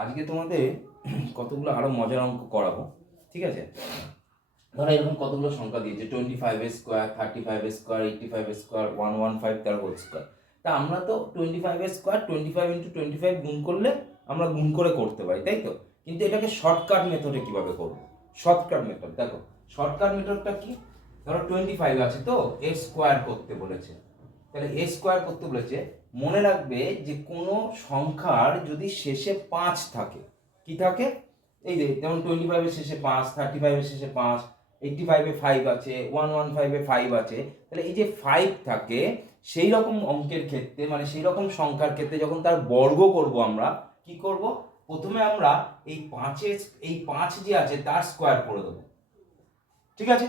আজকে তোমাদের কতগুলো আরো মজার অঙ্ক করাবো, ঠিক আছে? ধরো এরকম কতগুলো সংখ্যা দিয়েছে 25 স্কোয়ার, 35 স্কোয়ার, 85 স্কোয়ার, 115 তার হোল স্কোয়ার। তা আমরা তো 25 স্কোয়ার 25 ইন্টু 25 গুণ করলে আমরা গুণ করে করতে পারি, তাই তো? কিন্তু এটাকে শর্টকাট মেথডে কিভাবে করবো? শর্টকাট মেথড দেখো, শর্টকাট মেথডটা কি? ধরো 25 আছে, তো এ স্কোয়ার করতে বলেছে, তাহলে এ স্কোয়ার করতে বলেছে। মনে রাখবে যে কোনো সংখ্যার যদি শেষে 5 থাকে, কি থাকে? এই যে যেমন 25 শেষে 5, 35 শেষে 5, 85 5 আছে, 115 5 আছে, তাহলে এই যে 5 থাকে সেই রকম অঙ্কের ক্ষেত্রে, মানে সেই রকম সংখ্যার ক্ষেত্রে যখন তার বর্গ করব আমরা কি করব? প্রথমে আমরা এই 5 যে আছে তার স্কোয়ার করে দেবো, ঠিক আছে?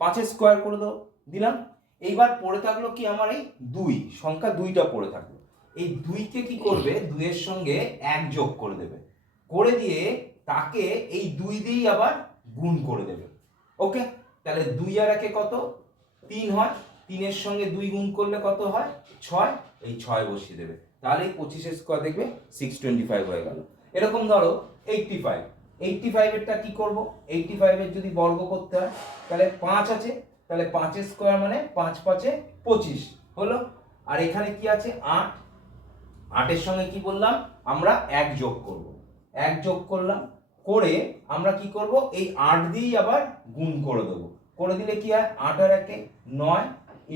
5 স্কোয়ার করে দিলাম। এইবার পড়ে থাকলো কি আমার এই 2 সংখ্যা, 2টা পড়ে থাকলো। এই 2কে কি করবে? 2 এর সঙ্গে 1 যোগ করে দেবে, করে দিয়ে তাকে এই 2 দিয়েই আবার গুণ করে দেবে। ওকে, তাহলে 2 আর 1 কত? 3 হয়। 3 এর সঙ্গে 2 গুণ করলে কত হয়? 6। এই 6 বসিয়ে দেবে, তাহলে 25 স্কোয়ার দেখবে 625 হয়ে গেল। এরকম ধরো 85, 85 এরটা কি করব? 85 এর যদি বর্গ করতে হয় তাহলে 5 আছে, তাহলে 5 স্কোয়ার মানে 5 5 25 হলো। আর এখানে কি আছে? 8। 8 এর সঙ্গে কি বললাম? আমরা 1 যোগ করব, 1 যোগ করলাম, করে আমরা কি করব? এই 8 দিয়েই আবার গুণ করে দেবো, করে দিলে কি হয়? 8 আর 1 9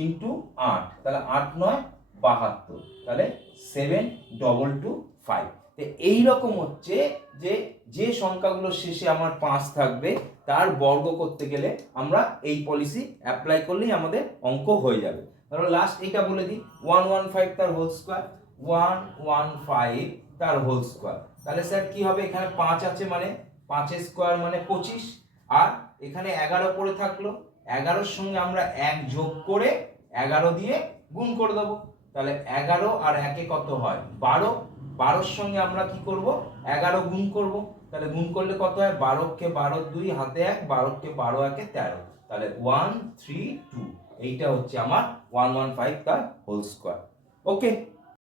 ইন্টু 8, তাহলে 8 9 72, তাহলে 7225। তো এইরকম হচ্ছে যে যে সংখ্যাগুলো শেষে আমার 5 থাকবে তার বর্গ করতে গেলে আমরা এই পলিসি অ্যাপ্লাই করলেই আমাদের অঙ্ক হয়ে যাবে। ধরো লাস্ট এইটা বলে দিই, 115 তার হোল স্কোয়ার, 115 তার হোল স্কোয়ার। তাহলে স্যার কি হবে? এখানে 5 আছে মানে 5 স্কোয়ার মানে 25, আর এখানে 11 পড়ে থাকলো, 11-র সঙ্গে আমরা 1 যোগ করে 11 দিয়ে গুণ করে দেবো। তাহলে 11 আর 1 কত হয়? 12। 12-র সঙ্গে আমরা কি করব? 11 গুণ করব, তাহলে গুণ করলে কত হয়? 12 কে 12 2 হাতে 1, 12 কে 12 1 13, তাহলে 132। এইটা হচ্ছে আমার 115 তার হোল স্কোয়ার। ওকে।